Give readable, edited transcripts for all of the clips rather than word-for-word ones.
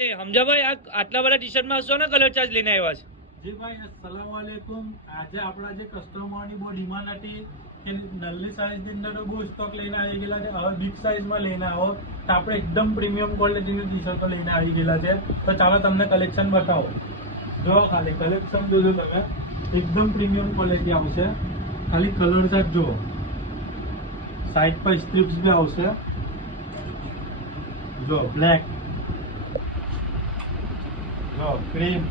हमजा भाई आटला बड़ा T shirt में शो कलर चार्ज लेने આવ્યા છે? જી ભાઈ अस्सलाम वालेकुम। આજે આપણા જે કસ્ટમરની બહુ ડિમાન્ડ હતી કે નલ્લી સાઈઝની અંદર બહુ સ્ટોક લઈને આવી ગયેલા છે। હવે બિગ સાઈઝમાં લઈને આવો તો આપણે એકદમ પ્રીમિયમ ક્વોલિટીની ટી શર્ટો લઈને આવી ગયેલા છે। તો ચાલો તમને કલેક્શન બતાવો। જો ખાલી કલેક્શન જોજો તમે, એકદમ પ્રીમિયમ ક્વોલિટી આવશે। ખાલી કલર ચાર્ટ જુઓ, સાઈડ પર સ્ટ્રીપ્સ બી આવશે। જો બ્લેક, જો ક્રીમ,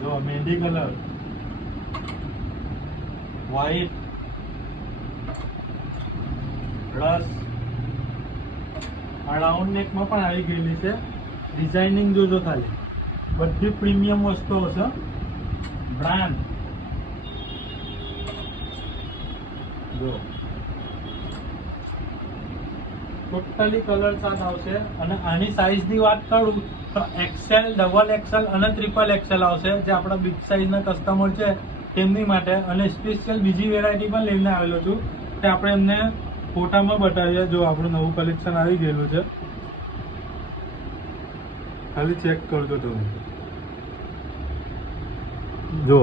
जो mehndi colour, white, plus round neck में पण आई गई है। डिजाइनिंग जो खाली बड़ी प्रीमियम वस्तुओं है। ब्रांड जो टोटली कलर साथ आवशे। अने आनी साइज नी बात करूं तो एक्सेल, डबल एक्सेल और ट्रिपल एक्सेल आवशे, जे आपड़ा बिग साइज ना कस्टमर छे तेमनी माटे। अने स्पेशियल बीजी वेरायटी पण लईने आवेलो छुं, ते आपणे एમને फोटामां बतावीए। जो आपणुं नवुं कलेक्शन आवी गयेलुं छे, खाली चेक करजो तमे। जो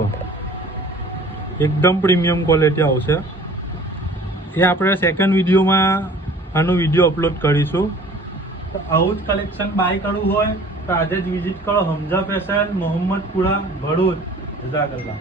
एकदम प्रीमियम क्वॉलिटी आवशे। ए आपणे सेकंड विडियो में आनो विडियो अपलोड करीशुं। तो आવું જ कलेक्शन बाय करવું હોય तो आज ज विजिट करो हमजा फैशन, मोहम्मदपुरा, भरूच। जज़ाकल्लाह।